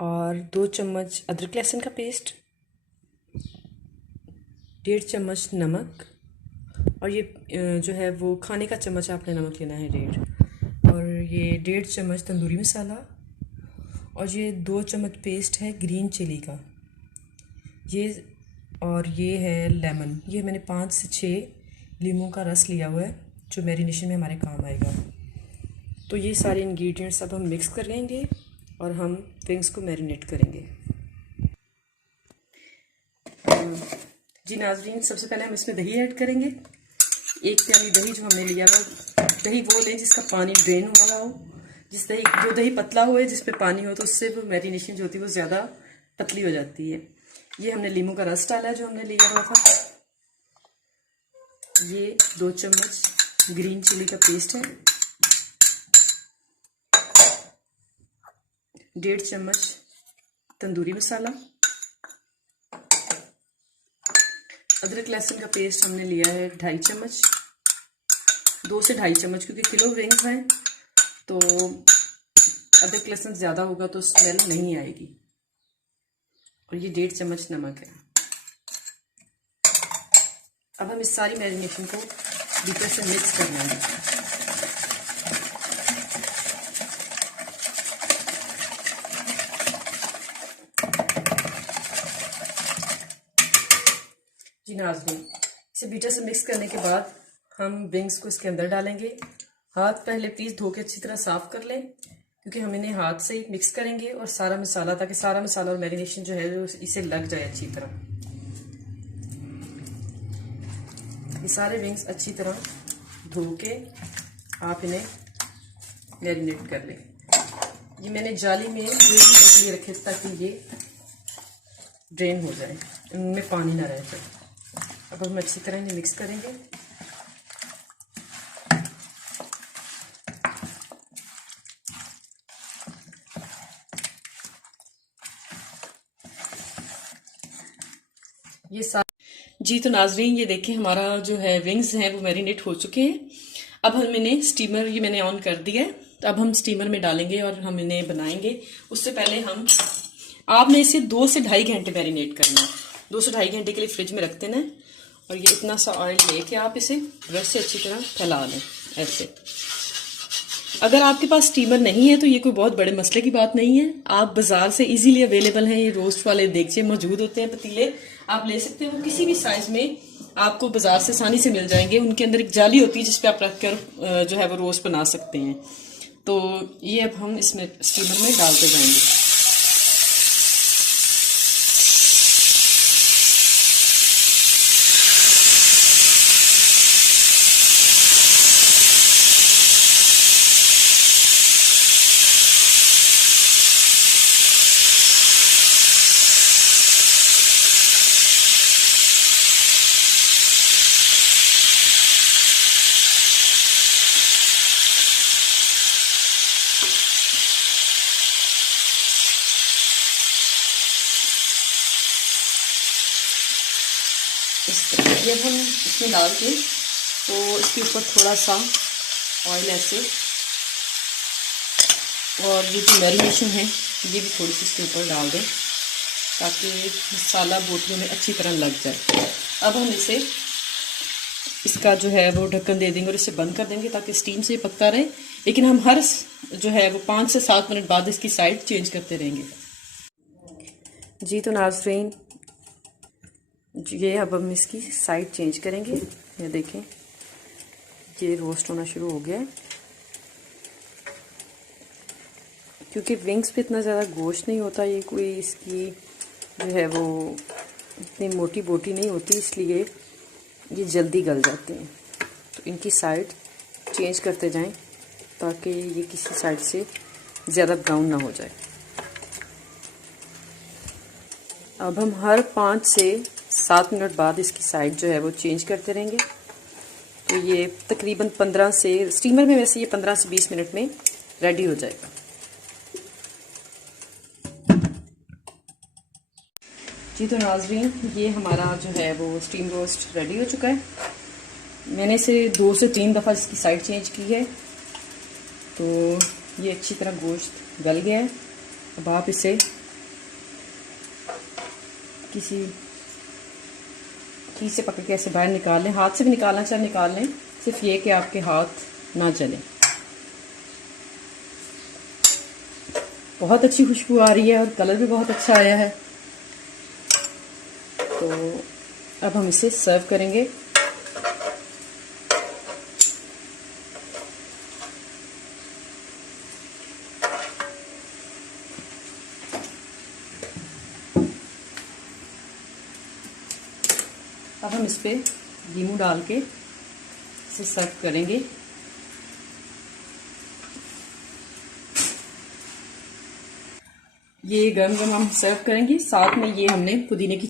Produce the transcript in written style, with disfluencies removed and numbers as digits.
और 2 चम्मच अदरक लहसुन का पेस्ट, 1.5 चम्मच नमक, और ये जो है वो खाने का चम्मच आपने नमक लेना है 1.5, और ये 1.5 चम्मच तंदूरी मसाला, और ये 2 चम्मच पेस्ट है ग्रीन चिली का ये, और ये है लेमन। ये मैंने 5 से 6 लीमू का रस लिया हुआ है जो मैरिनेशन में हमारे काम आएगा। तो ये सारे इंग्रेडिएंट्स अब हम मिक्स कर लेंगे और हम विंग्स को मैरिनेट करेंगे। जी नाजरीन, सबसे पहले हम इसमें दही ऐड करेंगे। 1 प्याली दही जो हमने लिया हुआ, दही वो लें जिसका पानी ड्रेन हुआ हो, जो दही पतला हुए जिस पे पानी हो, तो उससे वो मैरिनेशन जो होती है वो ज़्यादा पतली हो जाती है। ये हमने लीमू का रस डाला है जो हमने लिया हुआ था। ये 2 चम्मच ग्रीन चिली का पेस्ट है, 1.5 चम्मच तंदूरी मसाला, अदरक लहसुन का पेस्ट हमने लिया है 2.5 चम्मच, 2 से 2.5 चम्मच, क्योंकि किलो विंग्स हैं तो अदरक लहसुन ज़्यादा होगा तो स्मेल नहीं आएगी। और ये 1.5 चम्मच नमक है। अब हम इस सारी मैरिनेशन को बीटर से मिक्स कर लेंगे। जी नाज़रीन, इसे बीटर से मिक्स करने के बाद हम विंग्स को इसके अंदर डालेंगे। हाथ पहले प्लीज़ धो के अच्छी तरह साफ़ कर लें, क्योंकि हम इन्हें हाथ से ही मिक्स करेंगे और सारा मसाला, ताकि सारा मसाला और मैरिनेशन जो है इसे लग जाए अच्छी तरह। ये सारे विंग्स अच्छी तरह धो के आप इन्हें मैरिनेट कर लें। ये मैंने जाली में ड्रेन के लिए रखे ताकि ये ड्रेन हो जाए, इनमें पानी ना रह जाए। अब हम अच्छी तरह इन्हें मिक्स करेंगे। ये जी तो नाजरीन, ये देखें हमारा जो है विंग्स हैं वो मैरिनेट हो चुके हैं। अब हम इन्हें स्टीमर, ये मैंने ऑन कर दिया है, तो अब हम स्टीमर में डालेंगे और हम इन्हें बनाएंगे। उससे पहले आपने इसे 2 से 2.5 घंटे मैरिनेट करना है। 2 से 2.5 घंटे के लिए फ्रिज में रख देना है। और ये इतना सा ऑयल लेके आप इसे ब्रश से अच्छी तरह फैला लें ऐसे। अगर आपके पास स्टीमर नहीं है तो ये कोई बहुत बड़े मसले की बात नहीं है। आप बाजार से इजीली अवेलेबल हैं, ये रोस्ट वाले देगचे मौजूद होते हैं, पतीले आप ले सकते हो। किसी भी साइज में आपको बाजार से आसानी से मिल जाएंगे। उनके अंदर एक जाली होती है जिस पे आप रखकर जो है वो रोस्ट बना सकते हैं। तो ये अब हम इसमें स्टीमर में डालते जाएंगे। इस तरह जब हम इसमें डाल के, तो इसके ऊपर थोड़ा सा ऑयल ऐसे, और ये जो मैरिनेशन है ये भी थोड़ी सी इसके ऊपर डाल दें ताकि मसाला बोटियों में अच्छी तरह लग जाए। अब हम इसका जो है वो ढक्कन दे देंगे और इसे बंद कर देंगे ताकि स्टीम से पकता रहे। लेकिन हम हर जो है वो 5 से 7 मिनट बाद इसकी साइड चेंज करते रहेंगे। जी तो नाज़रीन, ये अब हम इसकी साइड चेंज करेंगे। ये देखें ये रोस्ट होना शुरू हो गया है। क्योंकि विंग्स पे इतना ज़्यादा गोश्त नहीं होता, ये कोई इसकी जो है वो इतनी मोटी बोटी नहीं होती, इसलिए ये जल्दी गल जाते हैं। तो इनकी साइड चेंज करते जाएं ताकि ये किसी साइड से ज़्यादा ब्राउन ना हो जाए। अब हम हर 5 से 7 मिनट बाद इसकी साइड जो है वो चेंज करते रहेंगे। तो ये तकरीबन 15 से, स्टीमर में वैसे ये 15 से 20 मिनट में रेडी हो जाएगा। जी तो नाजरीन, ये हमारा जो है वो स्टीम रोस्ट रेडी हो चुका है। मैंने इसे 2 से 3 दफ़ा इसकी साइड चेंज की है, तो ये अच्छी तरह गोश्त गल गया है। अब आप इसे किसी चीज़ से पकड़ के ऐसे बाहर निकाल लें, हाथ से भी निकालना चाहे निकाल लें, सिर्फ ये कि आपके हाथ ना जलें। बहुत अच्छी खुशबू आ रही है और कलर भी बहुत अच्छा आया है। तो अब हम इसे सर्व करेंगे। अब हम इस पे नींबू डाल के इसे सर्व करेंगे। ये गरम गरम हम सर्व करेंगे, साथ में ये हमने पुदीने की